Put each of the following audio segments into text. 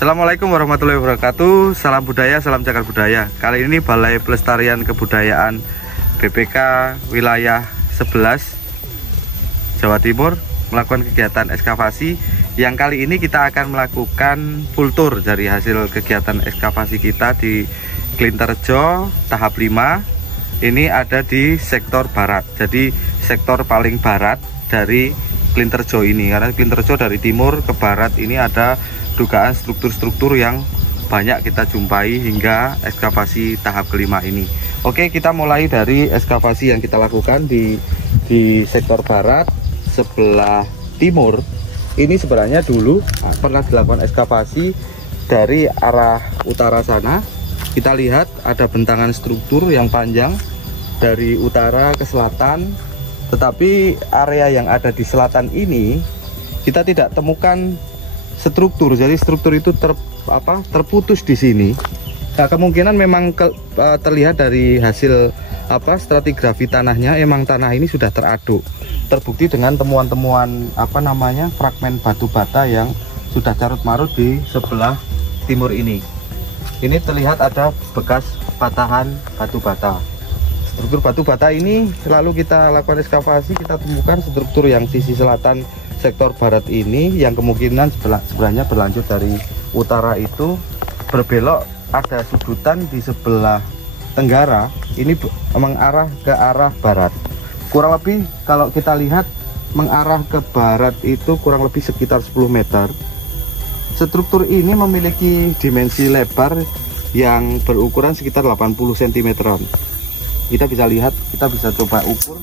Assalamualaikum warahmatullahi wabarakatuh. Salam budaya, salam cagar budaya. Kali ini Balai Pelestarian Kebudayaan BPK wilayah 11 Jawa Timur melakukan kegiatan ekskavasi. Yang kali ini kita akan melakukan full tour dari hasil kegiatan ekskavasi kita di Klinterjo tahap 5. Ini ada di sektor barat. Jadi sektor paling barat dari Klinterjo ini, karena Klinterjo dari timur ke barat ini ada dugaan struktur-struktur yang banyak kita jumpai hingga ekskavasi tahap kelima ini. Oke, kita mulai dari ekskavasi yang kita lakukan di sektor barat sebelah timur. Ini sebenarnya dulu pernah dilakukan ekskavasi dari arah utara sana. Kita lihat ada bentangan struktur yang panjang dari utara ke selatan, tetapi area yang ada di selatan ini kita tidak temukan struktur. Jadi struktur itu terputus di sini. Nah, kemungkinan memang terlihat dari hasil stratigrafi tanahnya, emang tanah ini sudah teraduk. Terbukti dengan temuan-temuan fragmen batu bata yang sudah carut marut di sebelah timur ini. Ini terlihat ada bekas patahan batu bata. Struktur batu bata ini lalu kita lakukan ekskavasi, kita temukan struktur yang sisi selatan sektor barat ini yang kemungkinan sebenarnya berlanjut dari utara itu berbelok, ada sudutan di sebelah tenggara ini mengarah ke arah barat. Kurang lebih kalau kita lihat mengarah ke barat itu kurang lebih sekitar 10 meter. Struktur ini memiliki dimensi lebar yang berukuran sekitar 80 cm. Kita bisa lihat, kita bisa coba ukur.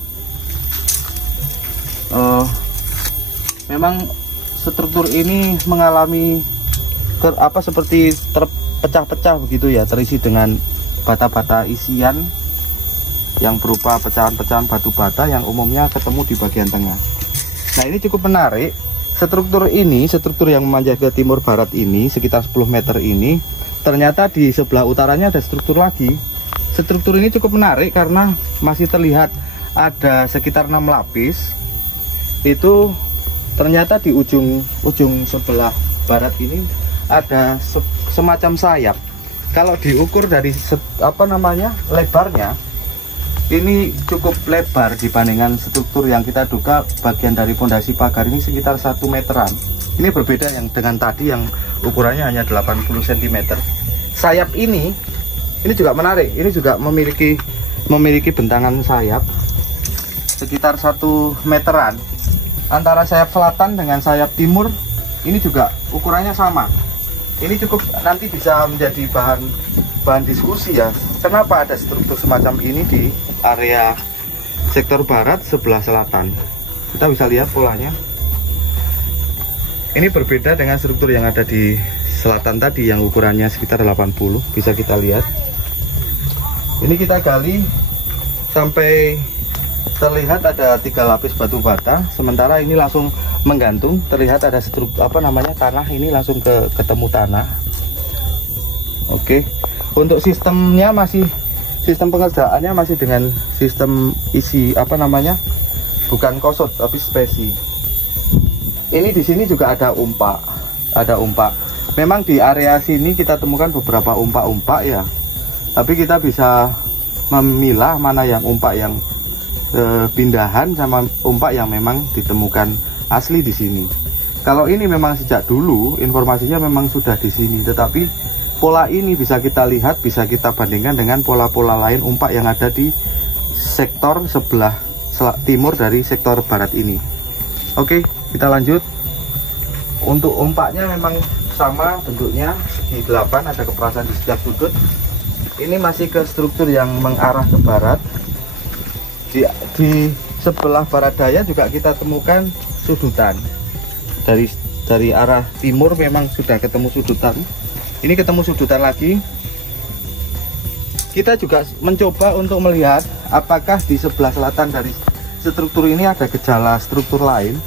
Memang struktur ini mengalami seperti terpecah-pecah begitu ya, terisi dengan bata-bata isian yang berupa pecahan-pecahan batu bata yang umumnya ketemu di bagian tengah. Nah, ini cukup menarik. Struktur yang memanjang ke timur barat ini sekitar 10 meter ini, ternyata di sebelah utaranya ada struktur lagi. Struktur ini cukup menarik karena masih terlihat ada sekitar 6 lapis. Itu ternyata di ujung sebelah barat ini ada semacam sayap. Kalau diukur dari lebarnya, ini cukup lebar dibandingkan struktur yang kita duga bagian dari pondasi pagar ini sekitar 1 meteran. Ini berbeda dengan tadi yang ukurannya hanya 80 cm. Sayap ini juga menarik. Ini juga memiliki bentangan sayap sekitar 1 meteran. Antara sayap selatan dengan sayap timur ini juga ukurannya sama. Ini cukup nanti bisa menjadi bahan diskusi ya. Kenapa ada struktur semacam ini di area sektor barat sebelah selatan? Kita bisa lihat polanya. Ini berbeda dengan struktur yang ada di selatan tadi yang ukurannya sekitar 80. Bisa kita lihat. Ini kita gali sampai terlihat ada 3 lapis batu bata, sementara ini langsung menggantung. Terlihat ada struktur tanah ini langsung ketemu tanah. Oke, untuk sistem pengerjaannya masih dengan sistem isi bukan kosot tapi spesi. Ini di sini juga ada umpak. Memang di area sini kita temukan beberapa umpak ya, tapi kita bisa memilah mana yang umpak yang pindahan sama umpak yang memang ditemukan asli di sini. Kalau ini memang sejak dulu informasinya memang sudah di sini, tetapi pola ini bisa kita lihat, bisa kita bandingkan dengan pola-pola lain umpak yang ada di sektor sebelah timur dari sektor barat ini. Oke, kita lanjut. Untuk umpaknya memang sama bentuknya, segi 8, ada keperasan di setiap sudut. Ini masih ke struktur yang mengarah ke barat. Di sebelah barat daya juga kita temukan sudutan. Dari arah timur memang sudah ketemu sudutan. Ini ketemu sudutan lagi. Kita juga mencoba untuk melihat apakah di sebelah selatan dari struktur ini ada gejala struktur lain.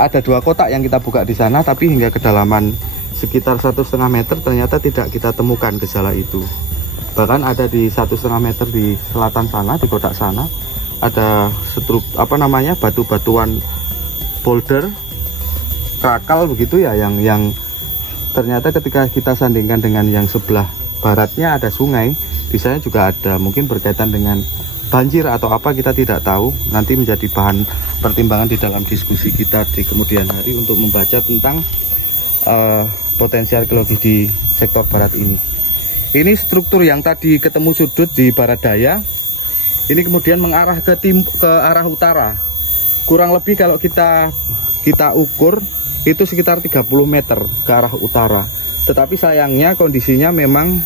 Ada 2 kotak yang kita buka di sana, tapi hingga kedalaman sekitar 1,5 meter ternyata tidak kita temukan gejala itu. Bahkan ada di 1,5 meter di selatan sana, di kotak sana ada batu-batuan boulder krakal begitu ya, yang ternyata ketika kita sandingkan dengan yang sebelah baratnya ada sungai, di sana juga ada, mungkin berkaitan dengan banjir atau apa kita tidak tahu, nanti menjadi bahan pertimbangan di dalam diskusi kita di kemudian hari untuk membaca tentang potensi arkeologi di sektor barat ini. Ini struktur yang tadi ketemu sudut di barat daya, ini kemudian mengarah ke arah utara. Kurang lebih kalau kita ukur itu sekitar 30 meter ke arah utara. Tetapi sayangnya kondisinya memang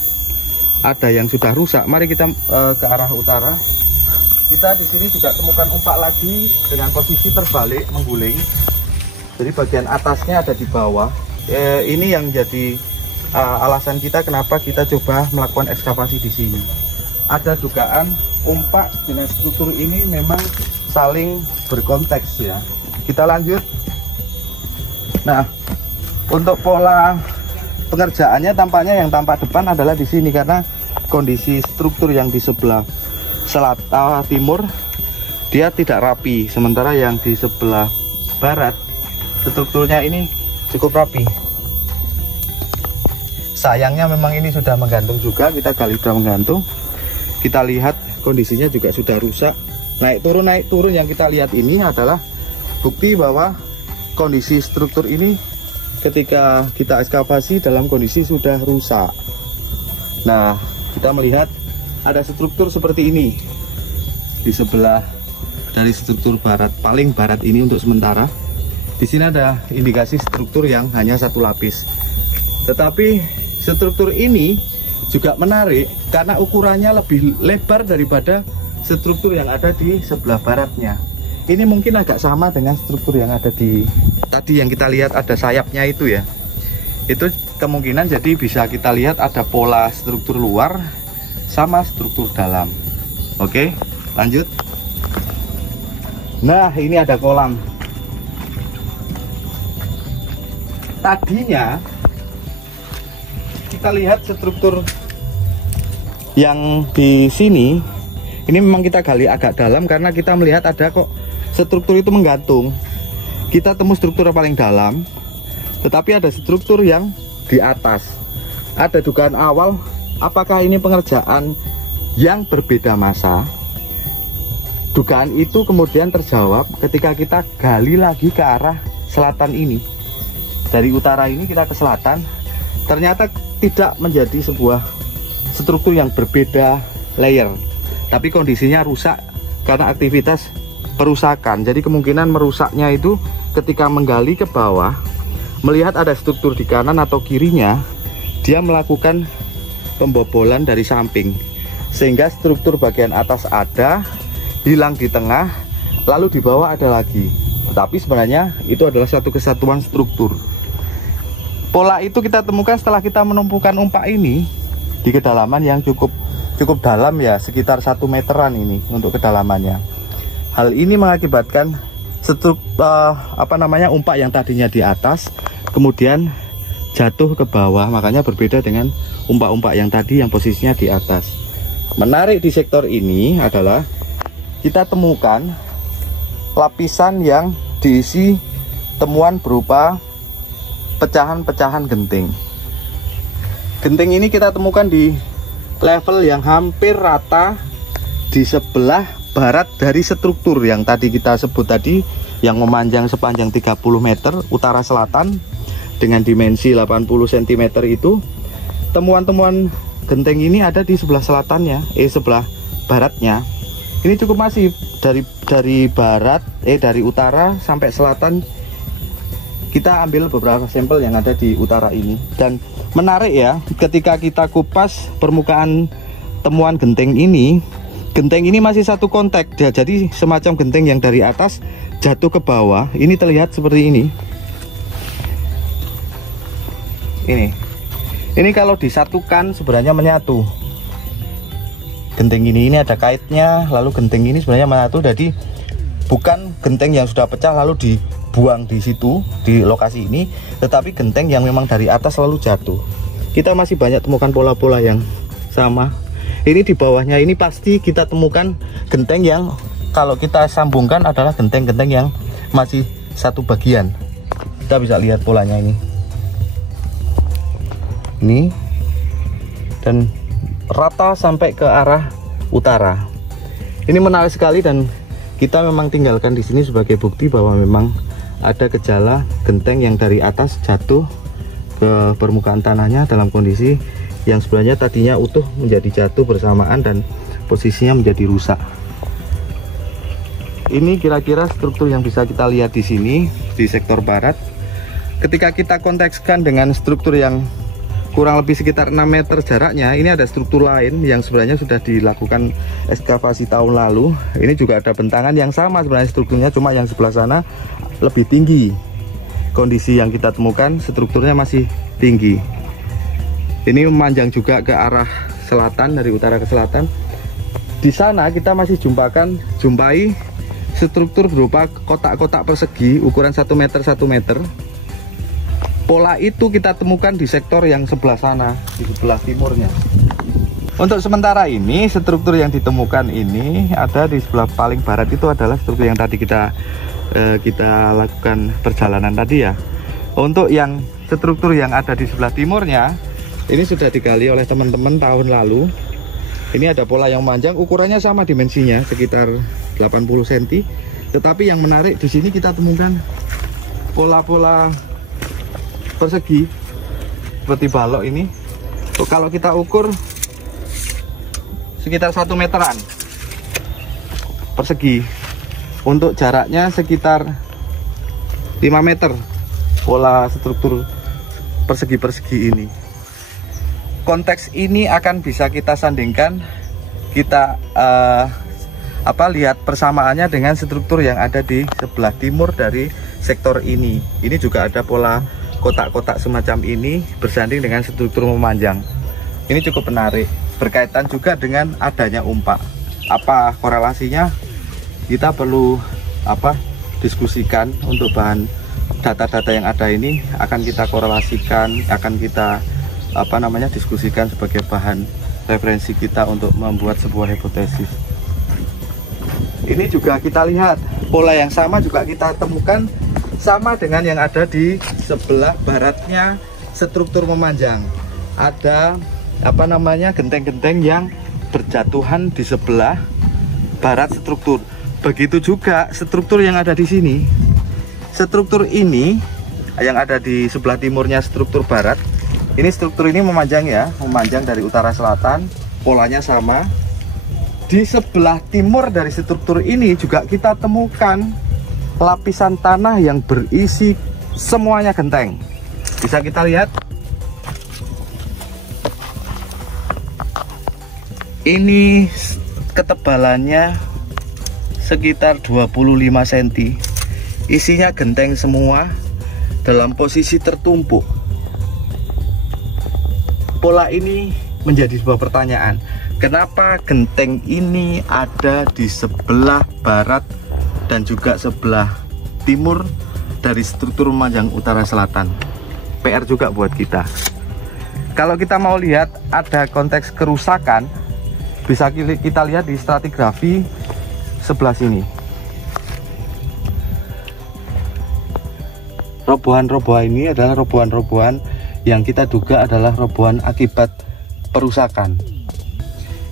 ada yang sudah rusak. Mari kita ke arah utara. Kita di sini juga temukan umpak lagi dengan posisi terbalik mengguling. Jadi bagian atasnya ada di bawah. Ini yang jadi alasan kita kenapa kita coba melakukan ekskavasi di sini. Ada dugaan umpak dengan struktur ini memang saling berkonteks ya. Kita lanjut. Nah, untuk pola pengerjaannya tampaknya yang tampak depan adalah di sini karena kondisi struktur yang di sebelah selatan timur dia tidak rapi, sementara yang di sebelah barat strukturnya ini cukup rapi. Sayangnya memang ini sudah menggantung juga, kita gali sudah menggantung. Kita lihat kondisinya juga sudah rusak. Naik turun yang kita lihat ini adalah bukti bahwa kondisi struktur ini ketika kita ekskavasi dalam kondisi sudah rusak. Nah, kita melihat ada struktur seperti ini di sebelah dari struktur barat, paling barat ini untuk sementara. Di sini ada indikasi struktur yang hanya satu lapis. Tetapi struktur ini juga menarik karena ukurannya lebih lebar daripada struktur yang ada di sebelah baratnya. Ini mungkin agak sama dengan struktur yang ada di tadi yang kita lihat ada sayapnya itu ya. Itu kemungkinan jadi bisa kita lihat ada pola struktur luar sama struktur dalam. Oke, lanjut. Nah, ini ada kolam. Tadinya kita lihat struktur yang di sini ini memang kita gali agak dalam karena kita melihat ada kok struktur itu menggantung. Kita temu struktur paling dalam, tetapi ada struktur yang di atas. Ada dugaan awal, apakah ini pengerjaan yang berbeda masa? Dugaan itu kemudian terjawab ketika kita gali lagi ke arah selatan ini. Dari utara ini kita ke selatan, ternyata tidak menjadi sebuah struktur yang berbeda layer, tapi kondisinya rusak karena aktivitas perusakan. Jadi kemungkinan merusaknya itu ketika menggali ke bawah, melihat ada struktur di kanan atau kirinya, dia melakukan pembobolan dari samping, sehingga struktur bagian atas ada, hilang di tengah, lalu di bawah ada lagi. Tetapi sebenarnya itu adalah satu kesatuan struktur. Pola itu kita temukan setelah kita menumpukan umpak ini di kedalaman yang cukup dalam ya, sekitar 1 meteran ini untuk kedalamannya. Hal ini mengakibatkan umpak yang tadinya di atas kemudian jatuh ke bawah, makanya berbeda dengan umpak-umpak yang tadi yang posisinya di atas. Menarik di sektor ini adalah kita temukan lapisan yang diisi temuan berupa pecahan-pecahan genting. Genting ini kita temukan di level yang hampir rata di sebelah barat dari struktur yang tadi kita sebut tadi, yang memanjang sepanjang 30 meter utara selatan dengan dimensi 80 cm itu. Temuan-temuan genting ini ada di sebelah selatannya, sebelah baratnya. Ini cukup masif dari utara sampai selatan. Kita ambil beberapa sampel yang ada di utara ini, dan menarik ya, ketika kita kupas permukaan temuan genting ini masih satu konteks ya, jadi semacam genting yang dari atas jatuh ke bawah. Ini terlihat seperti ini. Ini kalau disatukan sebenarnya menyatu. Genting ini ada kaitnya, lalu genting ini sebenarnya menyatu, jadi bukan genting yang sudah pecah lalu dibuang di situ, di lokasi ini, tetapi genting yang memang dari atas lalu jatuh. Kita masih banyak temukan pola-pola yang sama. Ini di bawahnya ini pasti kita temukan genteng yang kalau kita sambungkan adalah genteng-genteng yang masih satu bagian. Kita bisa lihat polanya ini. ini dan rata sampai ke arah utara. Ini menarik sekali dan kita memang tinggalkan di sini sebagai bukti bahwa memang ada gejala genteng yang dari atas jatuh ke permukaan tanahnya dalam kondisi yang sebenarnya tadinya utuh menjadi jatuh bersamaan dan posisinya menjadi rusak. Ini kira-kira struktur yang bisa kita lihat di sini di sektor barat. Ketika kita kontekskan dengan struktur yang kurang lebih sekitar 6 meter jaraknya, ini ada struktur lain yang sebenarnya sudah dilakukan ekskavasi tahun lalu. Ini juga ada bentangan yang sama sebenarnya strukturnya, cuma yang sebelah sana lebih tinggi. Kondisi yang kita temukan strukturnya masih tinggi. Ini memanjang juga ke arah selatan, dari utara ke selatan. Di sana kita masih jumpai struktur berupa kotak-kotak persegi ukuran 1 meter 1 meter. Pola itu kita temukan di sektor yang sebelah sana, di sebelah timurnya. Untuk sementara ini struktur yang ditemukan ini ada di sebelah paling barat, itu adalah struktur yang tadi kita lakukan perjalanan tadi ya. Untuk yang struktur yang ada di sebelah timurnya, ini sudah digali oleh teman-teman tahun lalu. Ini ada pola yang panjang, ukurannya sama dimensinya, sekitar 80 cm. Tetapi yang menarik di sini kita temukan pola-pola persegi seperti balok ini. Kalau kita ukur sekitar 1 meteran persegi. Untuk jaraknya sekitar 5 meter pola struktur persegi-persegi ini. Konteks ini akan bisa kita sandingkan, kita lihat persamaannya dengan struktur yang ada di sebelah timur dari sektor ini. Ini juga ada pola kotak-kotak semacam ini bersanding dengan struktur memanjang. Ini cukup menarik, berkaitan juga dengan adanya umpak. Apa korelasinya? Kita perlu diskusikan. Untuk bahan data-data yang ada ini akan kita korelasikan, akan kita diskusikan sebagai bahan referensi kita untuk membuat sebuah hipotesis. Ini juga kita lihat pola yang sama juga kita temukan sama dengan yang ada di sebelah baratnya struktur memanjang. Ada genteng-genteng yang berjatuhan di sebelah barat struktur. Begitu juga struktur yang ada di sini. Struktur ini yang ada di sebelah timurnya struktur barat. Ini struktur ini memanjang ya, memanjang dari utara selatan, polanya sama. Di sebelah timur dari struktur ini juga kita temukan lapisan tanah yang berisi semuanya genteng. Bisa kita lihat. Ini ketebalannya sekitar 25 cm. Isinya genteng semua dalam posisi tertumpuk. Pola ini menjadi sebuah pertanyaan. Kenapa genteng ini ada di sebelah barat dan juga sebelah timur dari struktur memanjang utara selatan? PR juga buat kita. Kalau kita mau lihat ada konteks kerusakan, bisa kita lihat di stratigrafi sebelah sini. Robohan-robohan ini adalah robohan-robohan yang kita duga adalah robohan akibat perusakan.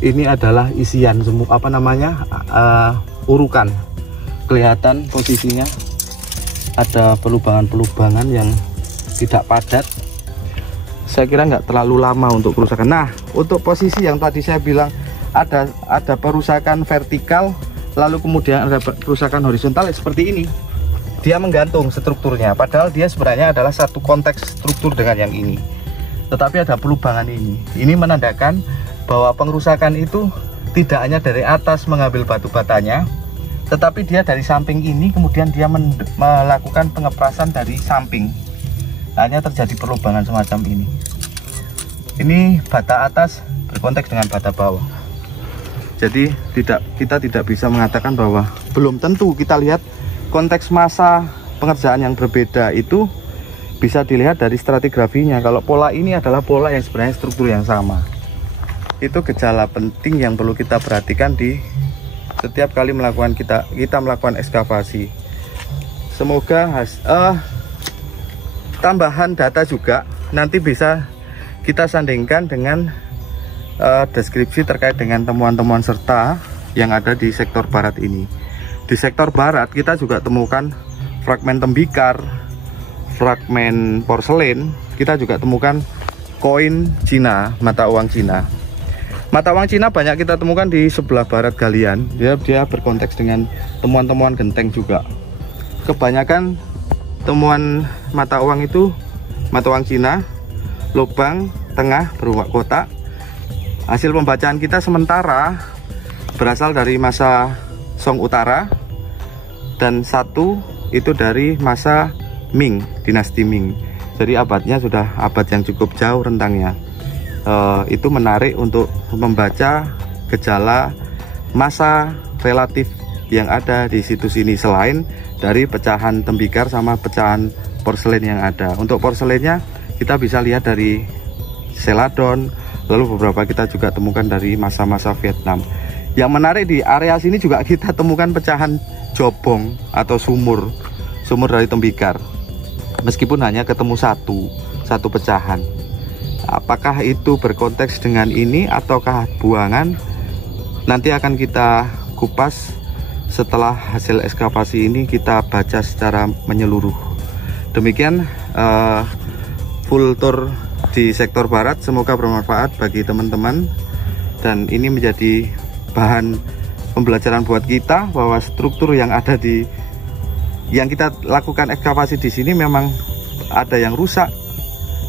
Ini adalah isian semua urukan. Kelihatan posisinya ada pelubangan-pelubangan yang tidak padat. Saya kira nggak terlalu lama untuk kerusakan. Nah, untuk posisi yang tadi saya bilang ada perusakan vertikal, lalu kemudian ada perusakan horizontal seperti ini. Dia menggantung strukturnya, padahal dia sebenarnya adalah satu konteks struktur dengan yang ini. Tetapi ada pelubangan ini. Ini menandakan bahwa pengerusakan itu tidak hanya dari atas mengambil batu batanya, tetapi dia dari samping ini kemudian dia melakukan pengeprasan dari samping. Hanya terjadi pelubangan semacam ini. Ini bata atas berkonteks dengan bata bawah. Jadi kita tidak bisa mengatakan bahwa belum tentu. Kita lihat konteks masa pengerjaan yang berbeda itu bisa dilihat dari stratigrafinya. Kalau pola ini adalah pola yang sebenarnya struktur yang sama. Itu gejala penting yang perlu kita perhatikan di setiap kali kita melakukan ekskavasi. Semoga tambahan data juga nanti bisa kita sandingkan dengan deskripsi terkait dengan temuan-temuan serta yang ada di sektor barat ini. Di sektor barat kita juga temukan fragmen tembikar, fragmen porselen, kita juga temukan koin Cina, mata uang Cina. Mata uang Cina banyak kita temukan di sebelah barat galian. Dia berkonteks dengan temuan-temuan genteng juga. Kebanyakan temuan mata uang itu mata uang Cina, lubang tengah berupa kotak. Hasil pembacaan kita sementara berasal dari masa Song Utara, dan satu itu dari masa Ming, dinasti Ming. Jadi abadnya sudah abad yang cukup jauh rentangnya. Itu menarik untuk membaca gejala masa relatif yang ada di situs ini, selain dari pecahan tembikar sama pecahan porselen yang ada. Untuk porselennya kita bisa lihat dari Celadon, lalu beberapa kita juga temukan dari masa-masa Vietnam. Yang menarik di area sini juga kita temukan pecahan jobong atau sumur dari tembikar, meskipun hanya ketemu satu pecahan. Apakah itu berkonteks dengan ini ataukah buangan, nanti akan kita kupas setelah hasil ekskavasi ini kita baca secara menyeluruh. Demikian full tour di sektor barat, semoga bermanfaat bagi teman-teman, dan ini menjadi bahan pembelajaran buat kita bahwa struktur yang ada yang kita lakukan ekskavasi di sini memang ada yang rusak,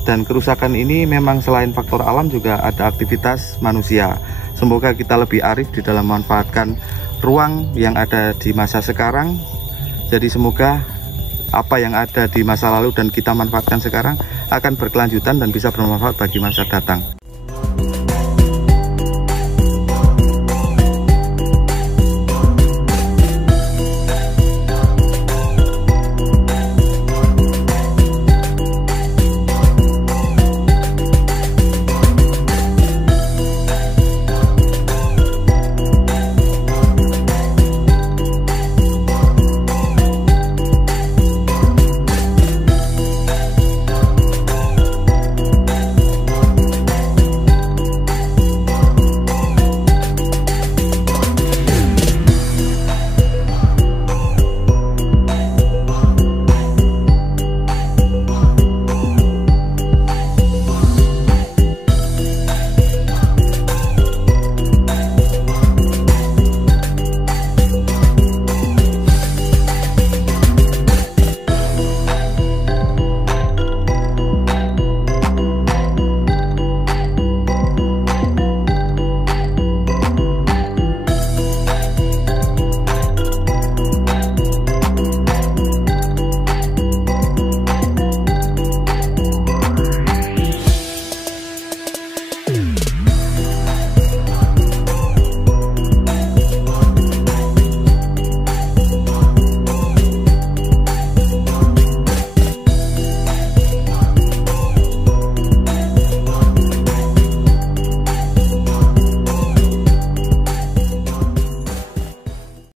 dan kerusakan ini memang selain faktor alam juga ada aktivitas manusia. Semoga kita lebih arif di dalam memanfaatkan ruang yang ada di masa sekarang. Jadi semoga apa yang ada di masa lalu dan kita manfaatkan sekarang akan berkelanjutan dan bisa bermanfaat bagi masa datang.